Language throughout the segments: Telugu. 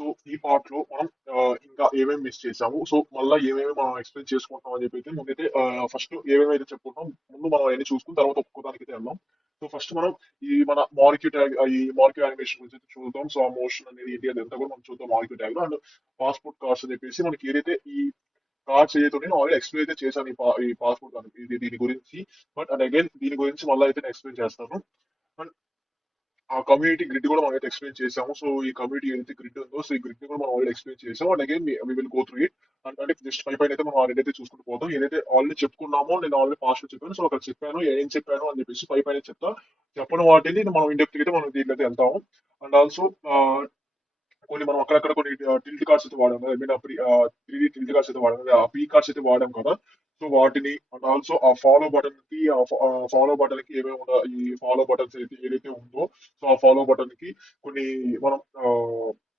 సో ఈ పార్ట్ లో మనం ఇంకా ఏమేమి మిస్ చేసాము, సో మళ్ళీ ఏమేమి మనం ఎక్స్ప్లెయిన్ చేసుకుంటాం అని చెప్పి అయితే ముందైతే ఫస్ట్ ఏమేమి అయితే చెప్పుకుంటాం ముందు మనం అవన్నీ చూసుకుని తర్వాత ఒక్కొక్కదానికి అయితే వెళ్దాం. సో ఫస్ట్ మనం ఈ మన మాలిక్యూ ట్యాగ్, ఈ మాలిక్యూ యానిమేషన్ గురించి అయితే చూద్దాం. సో ఆ మోషన్ అనేది ఏంటి అది ఎంత కూడా మనం చూద్దాం మాలిక్యూ ట్యాగ్ లో. అండ్ పాస్పోర్ట్ కార్డ్స్ అని చెప్పేసి మనకి ఏదైతే ఈ కార్డ్స్ ఏదైతే ఉన్నాయో ఆల్రెడీ ఎక్స్ప్లెయిన్ అయితే చేశాను ఈ పాస్పోర్ట్ ఇది దీని గురించి. బట్ అండ్ అగైన్ దీని గురించి మళ్ళీ అయితే నేను ఎక్స్ప్లెయిన్ చేస్తాను. అండ్ ఆ కమ్యూనిటీ గ్రిడ్ కూడా మనం అయితే ఎక్స్ప్లెయిన్ చేసాము. సో ఈ కమ్యూనిటీ ఏదైతే గ్రిడ్ ఉందో, సో ఈ గ్రిడ్ కూడా మనం ఆల్రెడీ ఎక్స్ప్లెయిన్ చేసాము. And again we will go through it. అంటే జస్ట్ పై పైన అయితే మనం ఆల్రెడీ అయితే చూసుకుంటూ పోతాం. ఏదైతే ఆల్రెడీ చెప్పుకున్నామో నేను ఆల్రెడీ పాస్ట్ లో చెప్పాను. సో అక్కడ చెప్పాను ఏం చెప్పాను అని చెప్పేసి పై పైన చెప్తా. చెప్పని వాటిని మనం ఇండెప్త్ అయితే మనం దీంట్లో అయితే వెళ్తాము. అండ్ ఆల్సో కొన్ని మనం అక్కడక్కడ కొన్ని టిల్ట్ కార్డ్స్ అయితే వాడాం కదా, I mean 3D tilt cards అయితే వాడాం కదా, ఆ పీ కార్డ్స్ అయితే వాడాం కదా. సో వాటిని అండ్ ఆల్సో ఆ ఫాలో బటన్ కి ఫాలో బటన్ కి ఏమేమి ఉండాలి, ఈ ఫాలో బటన్స్ అయితే ఏదైతే ఉందో, సో ఆ ఫాలో బటన్ కి కొన్ని మనం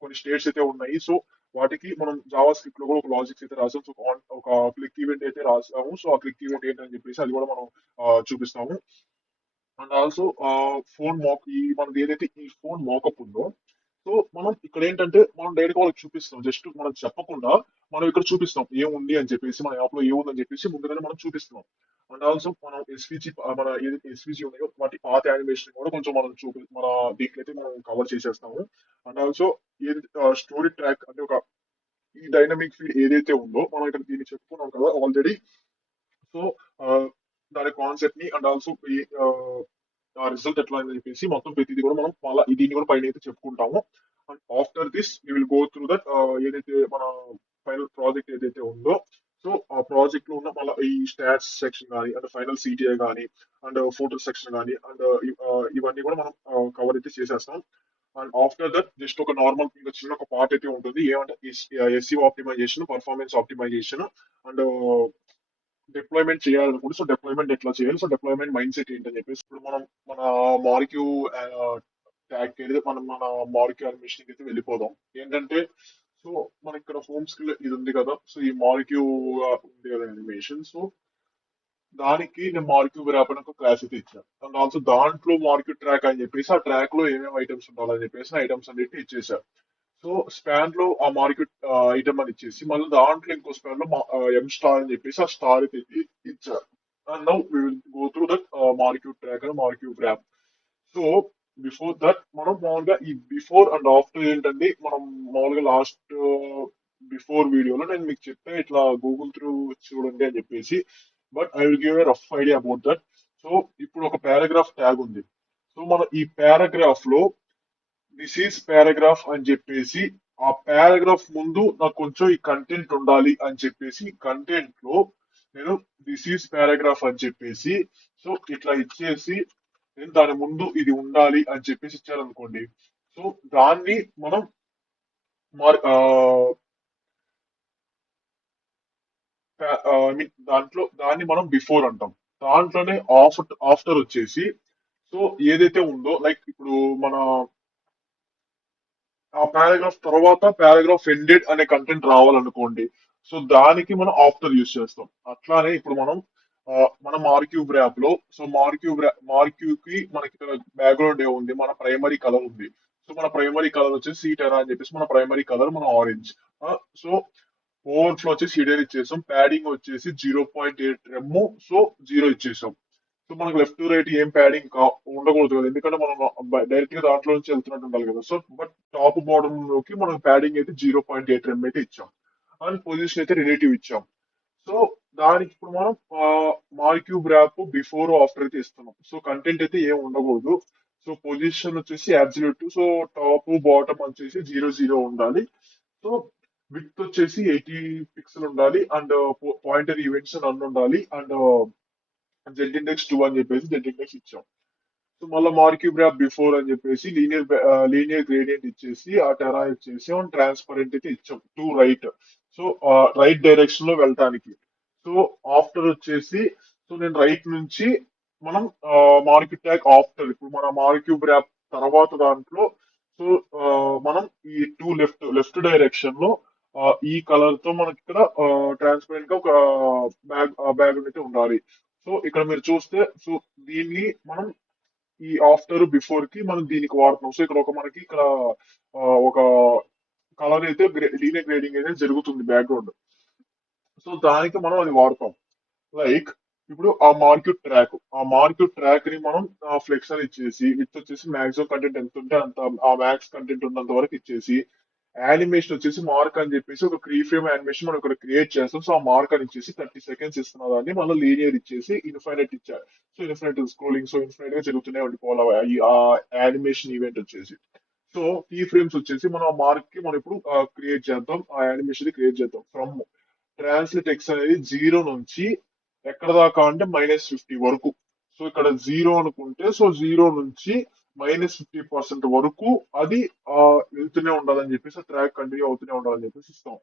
కొన్ని స్టేట్స్ అయితే ఉన్నాయి. సో వాటికి మనం జావా స్క్రిప్ట్ లో కూడా ఒక లాజిక్స్ అయితే రాసాం. సో ఒక క్లిక్ ఈవెంట్ అయితే రాసాము. సో ఆ క్లిక్ ఈవెంట్ ఏంటని చెప్పేసి అది కూడా మనం చూపిస్తాము. అండ్ ఆల్సో ఫోన్ మాక్, ఈ మనది ఏదైతే ఈ ఫోన్ మోకప్ ఉందో, సో మనం ఇక్కడ ఏంటంటే మనం డైరెక్ట్ వాళ్ళకి చూపిస్తాం, జస్ట్ మనం చెప్పకుండా మనం ఇక్కడ చూపిస్తాం ఏముంది అని చెప్పేసి, మన యాప్ లో ఏముందని చెప్పేసి ముందుగానే మనం చూపిస్తున్నాం. అండ్ ఆల్సో మనం ఎస్విజి, మన ఏదైతే ఎస్విజి ఉన్నాయో వాటి పాత యానిమేషన్ కూడా కొంచెం మనం మన దీంట్లో అయితే మనం కవర్ చేసేస్తాము. అండ్ ఆల్సో ఏదైతే స్టోరీ ట్రాక్ అంటే ఒక ఈ డైనమిక్ ఫీడ్ ఏదైతే ఉందో మనం ఇక్కడ దీన్ని చెప్పుకున్నాం కదా ఆల్రెడీ. సో దాని కాన్సెప్ట్ ని అండ్ ఆల్సో ఆ రిజల్ట్ ఎట్లా అని చెప్పేసి మొత్తం ప్రతిదీ కూడా మనం మళ్ళీ దీన్ని కూడా పైన అయితే చెప్పుకుంటాము. And after this we will go through that ఏదైతే మన ఫైనల్ ప్రాజెక్ట్ ఏదైతే ఉందో, సో ఆ ప్రాజెక్ట్ లో ఉన్న మళ్ళీ ఈ స్టాట్స్ సెక్షన్ కానీ అండ్ ఫైనల్ సిటిఐ కానీ అండ్ ఫోటో సెక్షన్ కానీ అండ్ ఇవన్నీ కూడా మనం కవర్ అయితే చేసేస్తాం. అండ్ ఆఫ్టర్ దట్ జస్ట్ ఒక నార్మల్ ఇంకా చిన్న ఒక పార్ట్ అయితే ఉంటుంది ఏమంటే SC optimisation, performance optimisation and deployment చేయాలనుకుంటే సో డిప్లాయ్మెంట్ ఎట్లా చేయాలి, సో డిప్లాయ్మెంట్ మైండ్ సెట్ ఏంటని చెప్పేసి ఇప్పుడు మనం మన మాలిక్యూ ట్యాగ్ ఏదైతే మనం మన మాలిక్యూ అనిమేషన్ అయితే వెళ్ళిపోదాం. ఏంటంటే సో మన ఇక్కడ హోమ్ స్క్రీన్ ఇది ఉంది కదా, సో ఈ మాలిక్యూ ఉంది కదా అనిమేషన్. సో దానికి నేను మాలిక్యూ గ్రాప్ అని ఒక క్లాస్ అయితే ఇచ్చాను. అండ్ ఆల్సో దాంట్లో మాలిక్యూ ట్రాక్ అని చెప్పేసి ఆ ట్రాక్ లో ఏమేమి ఐటమ్స్ ఉండాలని చెప్పేసి ఐటమ్స్ అన్నిటి ఇచ్చేసారు. సో స్పాన్ లో ఆ మార్కెట్ ఐటమ్ అని ఇచ్చేసి మళ్ళీ దాంట్లో ఇంకో స్పాన్ లో ఎం స్టార్ అని చెప్పేసి ఆ స్టార్ ఇచ్చారు. And now we will go through that market track and market graph. So before that మనం మామూలుగా ఈ బిఫోర్ అండ్ ఆఫ్టర్ ఏంటండి, మనం మామూలుగా లాస్ట్ బిఫోర్ వీడియోలో నేను మీకు చెప్పే ఇట్లా గూగుల్ త్రూ చూడండి అని చెప్పేసి. But I will give a rough idea about that. So ఇప్పుడు ఒక పారాగ్రాఫ్ ట్యాగ్ ఉంది. సో మనం ఈ పారాగ్రాఫ్ లో దిస్ ఈజ్ పారాగ్రాఫ్ అని చెప్పేసి ఆ పారాగ్రాఫ్ ముందు నాకు కొంచెం ఈ కంటెంట్ ఉండాలి అని చెప్పేసి కంటెంట్ లో నేను దిస్ ఈజ్ పారాగ్రాఫ్ అని చెప్పేసి సో ఇట్లా ఇచ్చేసి నేను దాని ముందు ఇది ఉండాలి అని చెప్పేసి ఇచ్చారనుకోండి. సో దాన్ని మనం ఐ మీన్ దాంట్లో దాన్ని మనం బిఫోర్ అంటాం. దాంట్లోనే ఆఫ్టర్ వచ్చేసి సో ఏదైతే ఉందో లైక్ ఇప్పుడు మన ఆ పారాగ్రాఫ్ తర్వాత పారాగ్రాఫ్ ఎండెడ్ అనే కంటెంట్ రావాలనుకోండి. సో దానికి మనం ఆఫ్టర్ యూస్ చేస్తాం. అట్లానే ఇప్పుడు మనం మన మార్క్యూ యాప్ లో సో మార్క్యూ కి మనకి బ్యాక్గ్రౌండ్ ఏముంది, మన ప్రైమరీ కలర్ ఉంది. సో మన ప్రైమరీ కలర్ వచ్చేసి సీటెరా అని చెప్పేసి మన ప్రైమరీ కలర్ మన ఆరెంజ్. సో ఓవర్ఫ్లో వచ్చేసి హీడర్ ఇచ్చేసాం, ప్యాడింగ్ వచ్చేసి 0.8 రెమ్, సో 0 ఇచ్చేసాం. సో మనకు లెఫ్ట్ టు రైట్ ఏం ప్యాడింగ్ ఉండకూడదు కదా, ఎందుకంటే మనం డైరెక్ట్ గా దాంట్లో నుంచి వెళ్తున్నట్టు ఉండాలి కదా. సో బట్ టాప్ బాటమ్ లోకి మనం ప్యాడింగ్ అయితే 0.8 రెమ్ అయితే ఇచ్చాం. అండ్ పొజిషన్ అయితే రిలేటివ్ ఇచ్చాం. సో దానికి ఇప్పుడు మనం మార్క్యూబ్ ర్యాప్ బిఫోర్ ఆఫ్టర్ అయితే ఇస్తున్నాం. సో కంటెంట్ అయితే ఏం ఉండకూడదు. సో పొజిషన్ వచ్చేసి అబ్సల్యూట్, సో టాప్ బాటమ్ వచ్చేసి 0 0 ఉండాలి. సో విత్ వచ్చేసి 80 పిక్సెల్ ఉండాలి. అండ్ పాయింటర్ ఈవెంట్స్ నన్ను ఉండాలి. అండ్ జెడ్ ఇండెక్స్ 2 అని చెప్పేసి జెడ్ ఇండెక్స్ ఇచ్చాం. సో మళ్ళీ మార్క్యూబ్ ర్యాప్ బిఫోర్ అని చెప్పేసి లీనియర్ గ్రేడియంట్ ఇచ్చేసి ఆ టెరా ఇచ్చేసి ట్రాన్స్పరెంట్ అయితే ఇచ్చాం to right. So right direction లో వెళ్ళటానికి. సో ఆఫ్టర్ వచ్చేసి సో నేను రైట్ నుంచి మనం మార్క్యూబ్ ట్యాగ్ ఆఫ్టర్ ఇప్పుడు మన మార్క్యూబ్ ర్యాప్ తర్వాత దాంట్లో సో మనం ఈ టూ లెఫ్ట్ డైరెక్షన్ లో ఈ కలర్ తో మనకి ఇక్కడ ట్రాన్స్పరెంట్ గా ఒక బ్యాగ్ అయితే ఉండాలి. సో ఇక్కడ మీరు చూస్తే సో దీన్ని మనం ఈ ఆఫ్టర్ బిఫోర్ కి మనం దీనికి వాడుతున్నాం. సో ఇక్కడ ఒక మనకి ఇక్కడ ఒక కలర్ అయితే లీనియర్ గ్రేడింగ్ అయితే జరుగుతుంది బ్యాక్గ్రౌండ్. సో దానికి మనం అది వాడతాం. లైక్ ఇప్పుడు ఆ మార్కెట్ ట్రాక్ ని మనం ఫ్లెక్స్ అని ఇచ్చేసి విత్ వచ్చేసి మాక్సిమం కంటెంట్ ఎంత ఉంటే అంత, ఆ మ్యాక్స్ కంటెంట్ ఉన్నంత వరకు ఇచ్చేసి, యానిమేషన్ వచ్చేసి మార్క్ అని చెప్పేసి ఒక క్రీ ఫ్రేమ్ యానిమేషన్ మనం ఇక్కడ క్రియేట్ చేస్తాం. సో ఆ మార్క్ అని ఇచ్చేసి 30 సెకండ్స్ ఇస్తున్న దాన్ని మనం లీనియర్ ఇచ్చేసి ఇన్ఫైనైట్ ఇచ్చారు. So infinite scrolling, so infinite గా జరుగుతూనే ఉండిపోవాలి ఆ యానిమేషన్ ఈవెంట్ వచ్చేసి. సో కీ ఫ్రేమ్స్ వచ్చేసి మనం ఆ మార్క్ కి మనం ఇప్పుడు క్రియేట్ చేద్దాం, ఆ యానిమేషన్ క్రియేట్ చేద్దాం. ఫ్రమ్ ట్రాన్స్లేట్ ఎక్స్ అనేది 0 నుంచి ఎక్కడ దాకా అంటే -50 వరకు. సో ఇక్కడ 0 అనుకుంటే, సో 0 నుంచి -50% వరకు అది వెళ్తూనే ఉండాలని చెప్పేసి, ట్రాక్ కంటిన్యూ అవుతూనే ఉండాలని చెప్పేసి ఇస్తాం.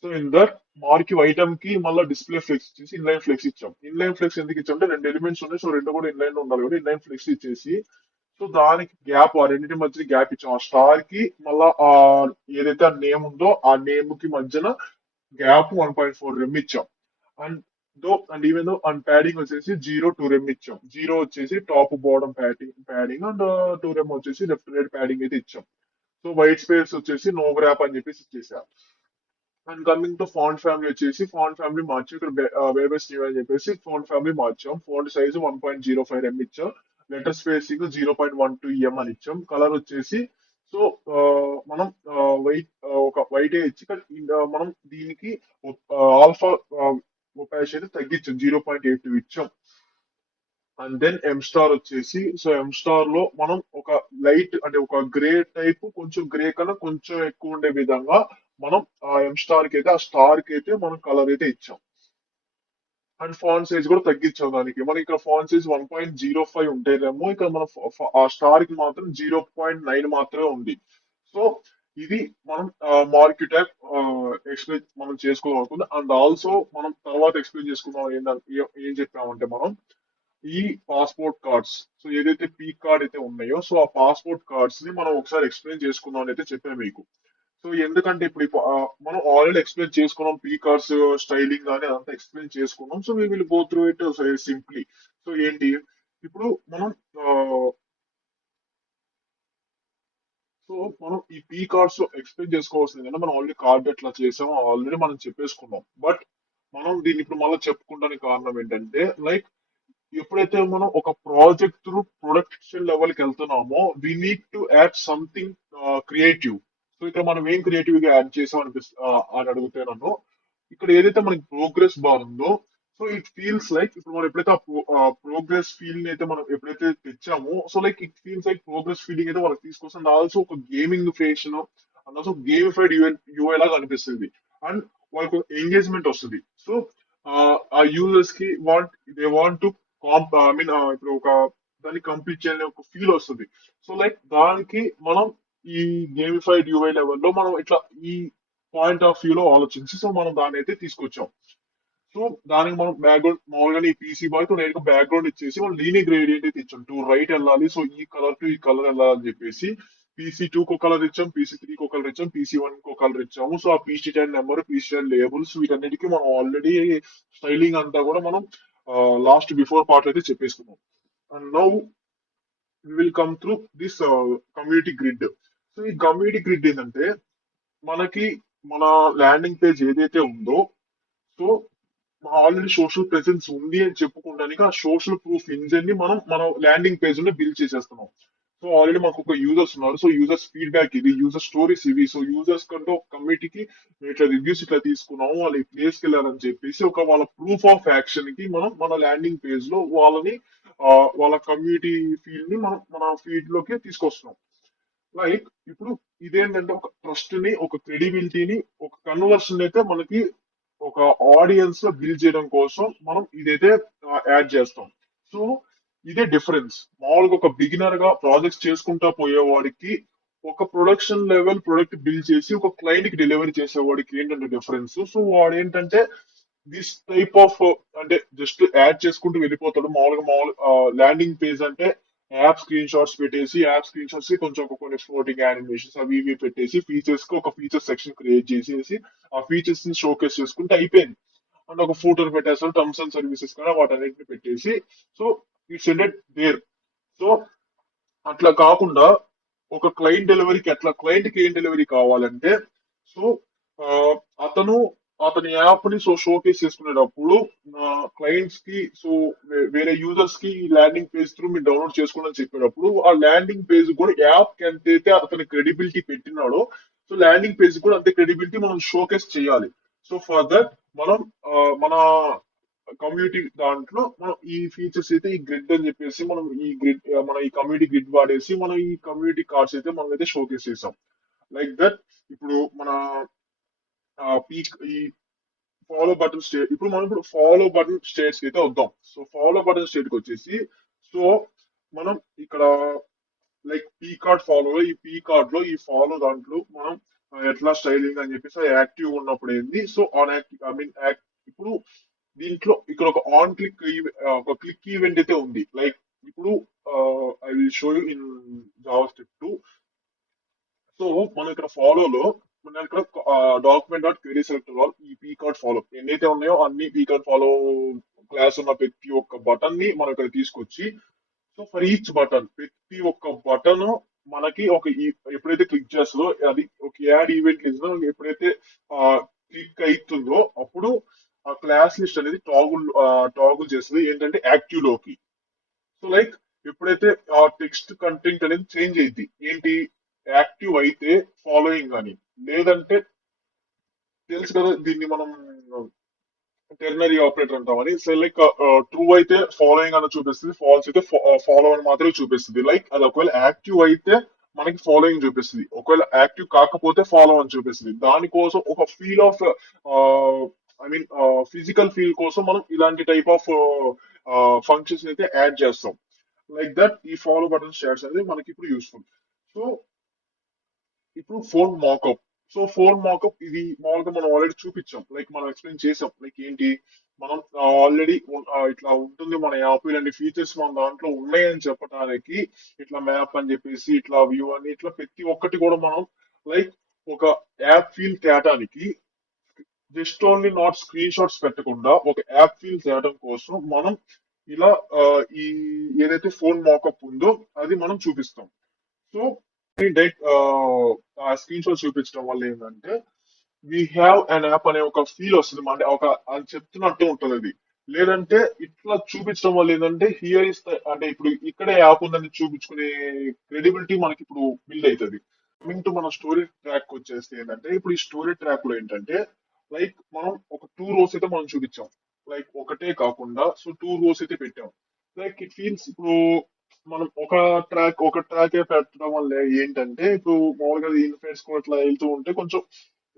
సో ఇన్ దట్ మార్కి ఐటమ్ కి మళ్ళీ డిస్ప్లే ఫ్లెక్స్ ఇచ్చేసి ఇన్లైన్ ఫ్లెక్స్ ఇచ్చాం. ఇన్లైన్ ఫ్లెక్స్ ఎందుకు ఇచ్చాం అంటే రెండు ఎలిమెంట్స్ ఉన్నాయి, సో రెండు కూడా ఇన్లైన్ లో ఉండాలి కాబట్టి ఇన్లైన్ ఫ్లెక్స్ ఇచ్చేసి, సో దానికి గ్యాప్, ఆ రెండింటి మధ్య గ్యాప్ ఇచ్చాం. ఆ స్టార్ కి మళ్ళా ఆ ఏదైతే ఆ నేమ్ ఉందో ఆ నేమ్ కి మధ్యన గ్యాప్ 1.4 రెమ్ ఇచ్చాం. And even though and padding వచ్చేసి 0 2 రెమ్ ఇచ్చాం. 0 వచ్చేసి top bottom padding and 2 rem వచ్చేసి లెఫ్ట్ రైట్ ప్యాడింగ్ అయితే ఇచ్చాం. సో వైట్ స్పేస్ వచ్చేసి నో గ్రాప్ అని చెప్పేసి ఇచ్చేసాం. And coming to font family వచ్చేసి ఫాంట్ ఫ్యామిలీ మార్చాం. ఇక్కడ వేబెస్ న్యూ అని చెప్పేసి ఫాంట్ ఫ్యామిలీ మార్చాం. ఫాంట్ సైజ్ 1.05 రెమ్ ఇచ్చాం. లెటర్ స్పేసింగ్ 0.12 అని ఇచ్చాం. కలర్ వచ్చేసి సో మనం ఒక వైట్ ఇచ్చి మనం దీనికి ఆల్ఫా ఒపాసిటీ అయితే తగ్గించాం, 0.82 ఇచ్చాం. అండ్ దెన్ ఎం స్టార్ వచ్చేసి, సో ఎం స్టార్ లో మనం ఒక లైట్ అంటే ఒక గ్రే టైప్, కొంచెం గ్రే కన్నా కొంచెం ఎక్కువ ఉండే విధంగా మనం ఆ ఎం స్టార్ కి అయితే, ఆ స్టార్ కి అయితే మనం కలర్ అయితే ఇచ్చాం. అండ్ ఫాంట్ సైజ్ కూడా తగ్గించాం దానికి. మనం ఇక్కడ ఫాంట్ సైజ్ 1.05 ఉంటేనేమో ఇక్కడ మన ఆ స్టార్ కి మాత్రం 0.9 మాత్రమే ఉంది. సో ఇది మనం మార్కెట్ యాప్ ఎక్స్ప్లెయిన్ మనం చేసుకోవాలి అనుకుంది. అండ్ ఆల్సో మనం తర్వాత ఎక్స్ప్లెయిన్ చేసుకుందాం ఏం చెప్పామంటే, మనం ఈ పాస్పోర్ట్ కార్డ్స్, సో ఏదైతే పీ కార్డ్ అయితే ఉన్నాయో, సో ఆ పాస్పోర్ట్ కార్డ్స్ ని మనం ఒకసారి ఎక్స్ప్లెయిన్ చేసుకుందాం అని అయితే చెప్పాను మీకు. సో ఎందుకంటే ఇప్పుడు మనం ఆల్రెడీ ఎక్స్ప్లెయిన్ చేసుకున్నాం పీ కార్డ్స్ స్టైలింగ్ కానీ అదంతా ఎక్స్ప్లెయిన్ చేసుకున్నాం. So we will go through it simply. So ఏంటి, ఇప్పుడు మనం సో మనం ఈ పీ కార్డ్స్ ఎక్స్ప్లెయిన్ చేసుకోవాల్సింది ఏంటంటే, మనం ఆల్రెడీ కార్డ్ ఎట్లా చేసామో ఆల్రెడీ మనం చెప్పేసుకున్నాం. బట్ మనం దీన్ని ఇప్పుడు మళ్ళీ చెప్పుకుంటానికి కారణం ఏంటంటే, లైక్ ఎప్పుడైతే మనం ఒక ప్రాజెక్ట్ త్రూ ప్రొడక్షన్ లెవెల్ కి వెళ్తున్నామో, we need to add something creative. So ఇక్కడ మనం ఏం క్రియేటివ్ గా యాడ్ చేసాం అని అడిగితే నన్ను, ఇక్కడ ఏదైతే మనకి ప్రోగ్రెస్ బార్ ఉందో, సో ఇట్ ఫీల్స్ లైక్ ఇప్పుడు మనం ఎప్పుడైతే ఆ ప్రోగ్రెస్ ఫీల్ ని అయితే మనం ఎప్పుడైతే తెచ్చామో, so like it feels like progress feeling అయితే వాళ్ళకి తీసుకొస్తుంది. అండ్ ఆల్సో ఒక gaming fashion and also gamified UI లాగా అనిపిస్తుంది. అండ్ వాళ్ళకు ఎంగేజ్మెంట్ వస్తుంది. సో ఆ యూజర్స్ కి they want to I mean ఇప్పుడు ఒక దాన్ని కంప్లీట్ చేయాలని ఒక ఫీల్ వస్తుంది. సో లైక్ దానికి మనం ఈ గేమిఫైడ్ యూఐ లెవెల్లో మనం ఇట్లా ఈ పాయింట్ ఆఫ్ వ్యూ లో ఆలోచించి, సో మనం దాన్ని అయితే తీసుకొచ్చాం. సో దానికి మనం బ్యాక్గ్రౌండ్ మామూలుగా ఈ పీసీ బాయ్ తో నేను బ్యాక్గ్రౌండ్ ఇచ్చేసి మనం లీనియర్ గ్రేడియంట్ అయితే ఇచ్చాం. టు రైట్ వెళ్ళాలి, సో ఈ కలర్ టు ఈ కలర్ వెళ్ళాలని చెప్పేసి PC2 కు కలర్ ఇచ్చాం, PC3 కు కలర్ ఇచ్చాం, PC1 కు కలర్ ఇచ్చాము. సో ఆ PC10 నెంబర్, PC10 లేబుల్స్ వీటన్నిటికీ మనం ఆల్రెడీ స్టైలింగ్ అంతా కూడా మనం లాస్ట్ బిఫోర్ పార్ట్ అయితే చెప్పేసుకున్నాం. And now we will come through this community grid. So ఈ కమ్యూనిటీ గ్రిడ్ ఏంటంటే, మనకి మన ల్యాండింగ్ పేజ్ ఏదైతే ఉందో, సో ఆల్రెడీ సోషల్ ప్రెసెన్స్ ఉంది అని చెప్పుకోవడానికి ఆ సోషల్ ప్రూఫ్ ఇంజిన్ ని మనం మన ల్యాండింగ్ పేజ్ లో బిల్డ్ చేసేస్తున్నాం. సో ఆల్రెడీ మాకు ఒక యూజర్స్ ఉన్నారు, సో యూజర్స్ ఫీడ్బ్యాక్ ఇది, యూజర్ స్టోరీస్ ఇవి. సో యూజర్స్ కంటే ఒక కమిటీకి మేము ఇట్లా రివ్యూస్ ఇట్లా తీసుకున్నాము, వాళ్ళు ఈ ప్లేస్ కి వెళ్ళారని చెప్పేసి ఒక వాళ్ళ ప్రూఫ్ ఆఫ్ యాక్షన్ కి మనం మన ల్యాండింగ్ పేజ్ లో వాళ్ళని వాళ్ళ కమ్యూనిటీ ఫీల్డ్ ని మనం మన ఫీడ్ లోకి తీసుకొస్తున్నాం. లైక్ ఇప్పుడు ఇదేంటంటే ఒక ట్రస్ట్ ని, ఒక క్రెడిబిలిటీని, ఒక కన్వర్షన్ అయితే మనకి ఒక ఆడియన్స్ లో బిల్డ్ చేయడం కోసం మనం ఇదైతే యాడ్ చేస్తాం. సో ఇదే డిఫరెన్స్. మామూలుగా ఒక బిగినర్ గా ప్రాజెక్ట్స్ చేసుకుంటా పోయేవాడికి, ఒక ప్రొడక్షన్ లెవెల్ ప్రొడక్ట్ బిల్డ్ చేసి ఒక క్లయింట్ కి డెలివరీ చేసేవాడికి ఏంటంటే డిఫరెన్స్. సో వాడు ఏంటంటే దిస్ టైప్ ఆఫ్ అంటే జస్ట్ యాడ్ చేసుకుంటూ వెళ్ళిపోతాడు. మామూలు ల్యాండింగ్ పేజ్ అంటే యాప్ స్క్రీన్ షాట్స్ పెట్టేసి, యాప్ స్క్రీన్ షాట్స్ కి కొంచెం కొన్ని ఫ్లోటింగ్ యానిమేషన్స్ అవి ఇవి పెట్టేసి, ఫీచర్స్ కి ఒక ఫీచర్ సెక్షన్ క్రియేట్ చేసేసి ఆ ఫీచర్స్ ని షోకేస్ చేసుకుంటే అయిపోయింది. అండ్ ఒక ఫూటర్ పెట్టేస్తారు, టర్మ్స్ అండ్ సర్వీసెస్ కూడా వాటన్నిటిని పెట్టేసి, so it's ended there. So అట్లా కాకుండా ఒక క్లయింట్ డెలివరీకి ఎట్లా, క్లయింట్ కి ఏం డెలివరీ కావాలంటే, సో అతను అతని యాప్ ని షోకేస్ చేసుకునేటప్పుడు క్లయింట్స్ కి వేరే యూజర్స్ కి ల్యాండింగ్ పేజ్ త్రూ మీరు డౌన్లోడ్ చేసుకోండి అని చెప్పేటప్పుడు ఆ ల్యాండింగ్ పేజ్ కూడా యాప్ కి ఎంతైతే అతని క్రెడిబిలిటీ పెట్టినాడో సో ల్యాండింగ్ పేజ్ కూడా అంతే క్రెడిబిలిటీ మనం షోకేస్ చేయాలి. సో ఫర్ దట్ మనం మన కమ్యూనిటీ దాంట్లో మనం ఈ ఫీచర్స్ అయితే ఈ గ్రిడ్ అని చెప్పేసి మనం ఈ గ్రిడ్ మన ఈ కమ్యూనిటీ గ్రిడ్ వాడేసి మనం ఈ కమ్యూనిటీ కార్డ్స్ అయితే మనం అయితే షోకేస్ చేసాం. లైక్ దట్ ఇప్పుడు మన పీక్ ఈ ఫాలో బటన్ స్టేట్ ఇప్పుడు మనం ఇప్పుడు ఫాలో బటన్ స్టేట్స్ అయితే వద్దాం. సో ఫాలో బటన్ స్టేట్ కి వచ్చేసి సో మనం ఇక్కడ లైక్ పీ కార్డ్ ఫాలో ఈ పీ కార్డ్ లో ఈ ఫాలో దాంట్లో మనం ఎట్లా స్టైలింగ్ అని చెప్పేసి యాక్టివ్ ఉన్నప్పుడు ఏంది so on active I mean ఇప్పుడు దీంట్లో ఇక్కడ ఒక ఆన్ క్లిక్ ఒక క్లిక్ ఈవెంట్ అయితే ఉంది. లైక్ ఇప్పుడు I will show you in Java script 2. So మనం ఇక్కడ ఫాలోలో మనం ఇక్కడ డాక్యుమెంట్ డాట్ క్వెరీ సెలెక్టర్ వాళ్ళు ఈ పీ కార్డ్ ఫాలో ఎన్నైతే ఉన్నాయో అన్ని పీ కార్డ్ ఫాలో క్లాస్ ఉన్న ప్రతి ఒక్క బటన్ ని మనం ఇక్కడ తీసుకొచ్చి సో ఫర్ ఈచ్ బటన్ ప్రతి ఒక్క బటన్ మనకి ఒక ఎప్పుడైతే క్లిక్ చేస్తుందో అది ఒక యాడ్ ఈవెంట్ లిస్ట్ లో ఎప్పుడైతే క్లిక్ అవుతుందో అప్పుడు ఆ క్లాస్ లిస్ట్ అనేది టాగుల్ చేస్తుంది ఏంటంటే యాక్టివ్ లోకి. సో లైక్ ఎప్పుడైతే ఆ టెక్స్ట్ కంటెంట్ అనేది చేంజ్ అయింది ఏంటి యాక్టివ్ అయితే ఫాలోయింగ్ అని లేదంటే తెలుసు కదా దీన్ని మనం టెర్నరీ ఆపరేటర్ అంటామని. సో లైక్ ట్రూ అయితే ఫాలోయింగ్ అని చూపిస్తుంది ఫాల్స్ అయితే ఫాలో అని మాత్రమే చూపిస్తుంది. లైక్ అది ఒకవేళ యాక్టివ్ అయితే మనకి ఫాలోయింగ్ చూపిస్తుంది ఒకవేళ యాక్టివ్ కాకపోతే ఫాలో అని చూపిస్తుంది. దానికోసం ఒక feel of I mean physical feel కోసం మనం ఇలాంటి టైప్ ఆఫ్ ఫంక్షన్స్ అయితే యాడ్ చేస్తాం. లైక్ దట్ ఈ ఫాలో బటన్ స్టాట్స్ అనేది మనకి ఇప్పుడు యూస్ఫుల్. సో ఇప్పుడు ఫోన్ మాకప్. సో ఫోన్ మాకప్ ఇది మామూలుగా మనం ఆల్రెడీ చూపించాం లైక్ మనం ఎక్స్ప్లెయిన్ చేసాం లైక్ ఏంటి మనం ఆల్రెడీ ఇట్లా ఉంటుంది మన యాప్ ఇలాంటి ఫీచర్స్ మన దాంట్లో ఉన్నాయని చెప్పడానికి ఇట్లా మ్యాప్ అని చెప్పేసి ఇట్లా వ్యూ అని ఇట్లా ప్రతి ఒక్కటి కూడా మనం లైక్ ఒక యాప్ ఫీల్ తేటానికి just only not screen shots పెట్టకుండా ఒక యాప్ ఫీల్ తేయడం కోసం మనం ఇలా ఈ ఏదైతే ఫోన్ మాకప్ ఉందో అది మనం చూపిస్తాం. సో డైరెక్ట్ ఆ స్క్రీన్ షాట్ చూపించడం వల్ల ఏంటంటే వీ హ్యావ్ అన్ యాప్ అనే ఒక ఫీల్ వస్తుంది అంటే ఒక అని చెప్తున్నట్టు ఉంటుంది అది. లేదంటే ఇట్లా చూపించడం వల్ల ఏంటంటే హియర్ ఇస్ అంటే ఇప్పుడు ఇక్కడే యాప్ ఉందని చూపించుకునే క్రెడిబిలిటీ మనకి ఇప్పుడు బిల్డ్ అవుతుంది. కమింగ్ టు మన స్టోరీ ట్రాక్ వచ్చేస్తే ఏంటంటే ఇప్పుడు ఈ స్టోరీ ట్రాక్ లో ఏంటంటే లైక్ మనం ఒక 2 rows అయితే మనం చూపించాం లైక్ ఒకటే కాకుండా సో 2 rows అయితే పెట్టాం. లైక్ ఇట్ ఫీల్స్ ఇప్పుడు మనం ఒక ట్రాక్ పెట్టడం వల్ల ఏంటంటే ఇప్పుడు మామూలుగా ఇన్ఫ్లుయెన్స్ కూడా ఇట్లా వెళ్తూ ఉంటే కొంచెం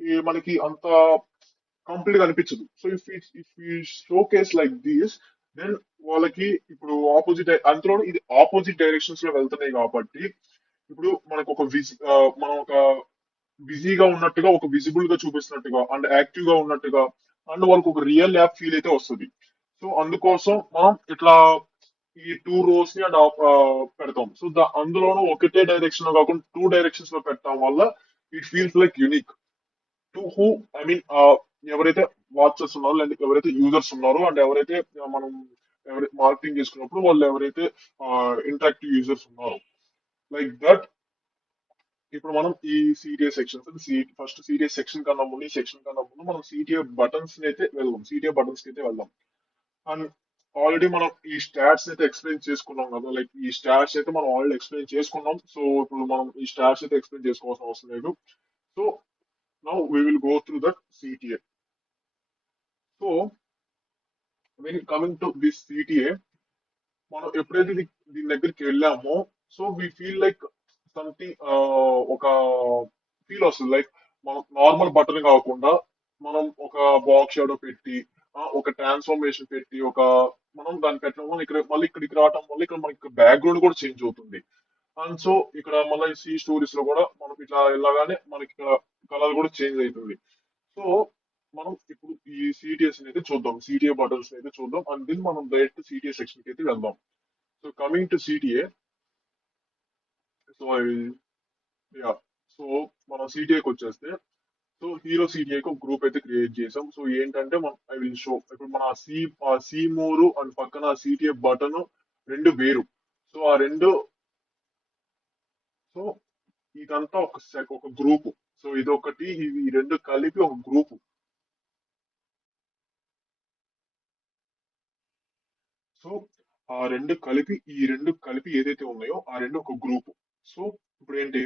ఈ మనకి అంత కంప్లీట్ గా అనిపించదు. సో ఇఫ్ ఈ showcase like these then వాళ్ళకి ఇప్పుడు ఆపోజిట్ అందులో ఇది ఆపోజిట్ డైరెక్షన్స్ లో వెళ్తున్నాయి కాబట్టి ఇప్పుడు మనకు ఒక మనం ఒక బిజీగా ఉన్నట్టుగా ఒక విజిబుల్ గా చూపిస్తున్నట్టుగా అండ్ యాక్టివ్ గా ఉన్నట్టుగా అండ్ వాళ్ళకి ఒక రియల్ యాప్ ఫీల్ అయితే వస్తుంది. సో అందుకోసం మనం ఇట్లా ఈ 2 rows ని అండ్ పెడతాం. సో అందులోనూ ఒకటే డైరెక్షన్ లో కాకుండా 2 directions లో పెట్టడం వల్ల it feels like unique to who I mean ఎవరైతే వాచర్స్ ఉన్నారో లేదా ఎవరైతే యూజర్స్ ఉన్నారో అండ్ ఎవరైతే మనం ఎవరైతే మార్కెటింగ్ చేసుకున్నప్పుడు వాళ్ళు ఎవరైతే ఇంటరాక్టివ్ యూజర్స్ ఉన్నారో లైక్ దట్. ఇప్పుడు మనం ఈ సిటిఏ సెక్షన్స్ ఫస్ట్ సిటిఏ సెక్షన్ కన్నా ముందు ఈ సెక్షన్ కన్నా ముందు మనం సిటిఏ బటన్స్ అయితే వెళ్దాం సిటిఏ బటన్స్ కి అయితే వెళ్దాం. అండ్ ఆల్రెడీ మనం ఈ స్టాట్స్ అయితే ఎక్స్ప్లెయిన్ చేసుకున్నాం కదా లైక్ ఈ స్టాట్స్ అయితే మనం ఆల్రెడీ ఎక్స్ప్లెయిన్ చేసుకున్నాం. సో ఇప్పుడు మనం ఈ స్టాట్స్ అయితే ఎక్స్ప్లెయిన్ చేసుకోవాల్సిన అవసరం లేదు. So now we will go through that CTA. So when coming to this CTA మనం ఎప్పుడైతే దీని దగ్గరికి వెళ్ళామో so we feel like something ఒక ఫీల్ వస్తుంది లైక్ మనం నార్మల్ బటన్ కాకుండా మనం ఒక బాక్స్ షాడో పెట్టి ఒక ట్రాన్స్ఫర్మేషన్ పెట్టి ఒక మనం దాన్ని పెట్టడం వల్ల ఇక్కడ మళ్ళీ ఇక్కడికి రావడం వల్ల ఇక్కడ మనకి బ్యాక్గ్రౌండ్ కూడా చేంజ్ అవుతుంది. అండ్ సో ఇక్కడ మళ్ళీ సి స్టోరీస్ లో కూడా మనం ఇట్లా వెళ్ళగానే మనకి ఇక్కడ కలర్ కూడా చేంజ్ అవుతుంది. సో మనం ఇప్పుడు ఈ సిటిఎస్ అయితే చూద్దాం సిటిఏ బటన్స్ అయితే చూద్దాం అండ్ దెన్ మనం డైరెక్ట్ సిటిఏ సెక్షన్ కి అయితే వెళ్దాం. So coming to CTA so yeah so మనం సిటిఏకి వచ్చేస్తే సో హీరో సిటిఏకి ఒక గ్రూప్ అయితే క్రియేట్ చేసాం. సో ఏంటంటే మనం ఐ విల్ షో ఇప్పుడు మన సి మోరు అండ్ పక్కన సిటిఏ బటన్ రెండు వేరు. సో ఆ రెండు సో ఇదంతా ఒక గ్రూప్ సో ఇదొకటి, ఇవి రెండు కలిపి ఒక గ్రూప్. సో ఈ రెండు కలిపి ఏదైతే ఉన్నాయో ఆ రెండు ఒక గ్రూప్. సో ఇప్పుడు ఏంటి,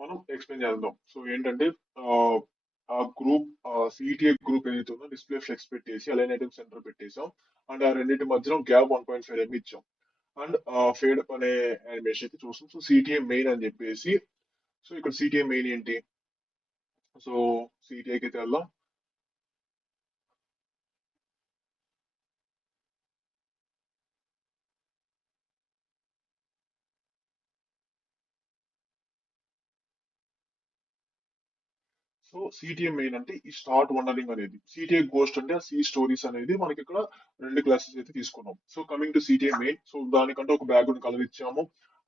మనం ఎక్స్ప్లెయిన్ చేద్దాం. సో ఏంటంటే ఆ, ఆ గ్రూప్, సిటిఏ గ్రూప్ ఏదైతే ఉందో డిస్ప్లే ఫ్లెక్స్ పెట్టేసి అలైన్ ఐటమ్ సెంటర్ పెట్టేసాం. అండ్ ఆ రెండింటి మధ్యలో గ్యాప్ 1.5 ఎంబీ ఇచ్చాం. అండ్ ఫేడ్ అనే యానిమేషన్ అయితే చూస్తాం. సో సిటిఏ మెయిన్ అని చెప్పేసి, సో ఇక్కడ సిటిఏ మెయిన్ ఏంటి, సో సిటిఏకి అయితే వెళ్దాం. సో సిటిఏ మెయిన్ అంటే ఈ స్టార్ట్ వండరింగ్ అనేది, సిటిఏ గోస్ట్ అంటే ఆ సి స్టోరీస్ అనేది మనకి ఇక్కడ రెండు క్లాసెస్ అయితే తీసుకున్నాం. So coming to CTA main, so దానికంటే ఒక బ్యాక్గ్రౌండ్ కలర్ ఇచ్చాము.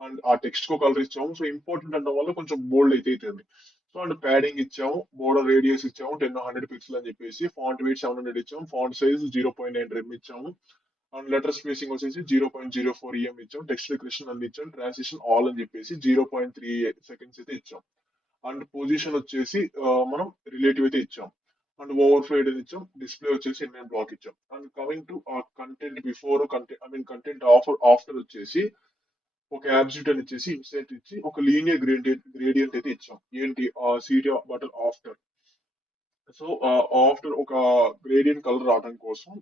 అండ్ ఆ టెక్స్ట్ కు కలర్ ఇచ్చాము. సో ఇంపార్టెంట్ అనడం వల్ల కొంచెం బోల్డ్ అయితే అవుతుంది. సో అండ్ ప్యాడింగ్ ఇచ్చాము, బోర్డర్ రేడియస్ ఇచ్చాము 10 100 పిక్సెల్ అని చెప్పేసి, ఫాంట్ వెయిట్ 700 ఇచ్చాము, ఫాంట్ సైజ్ 0.9 ఇచ్చాము. అండ్ లెటర్ స్పేసింగ్ వచ్చేసి 0.04 ఇచ్చాం, టెక్స్ట్ డెకరేషన్ అని ఇచ్చాం, ట్రాన్సిషన్ ఆల్ అని చెప్పేసి 0.3 సెకండ్స్ అయితే ఇచ్చాం. అండ్ పొజిషన్ వచ్చేసి మనం రిలేటివ్ అయితే ఇచ్చాం. అండ్ ఓవర్ ఫ్లో అని ఇచ్చాం, డిస్ప్లే వచ్చేసి ఇన్లైన్ బ్లాక్ ఇచ్చాం. And coming to content before, content content after వచ్చేసి ఒక యాబ్సిట్ అని ఇచ్చేసి ఇన్సెట్ ఇచ్చి ఒక లీనియర్ గ్రేడియంట్ అయితే ఇచ్చాం. ఏంటి సీరియా బటన్ ఆఫ్టర్. సో ఆఫ్టర్ ఒక గ్రేడియంట్ కలర్ రావడం కోసం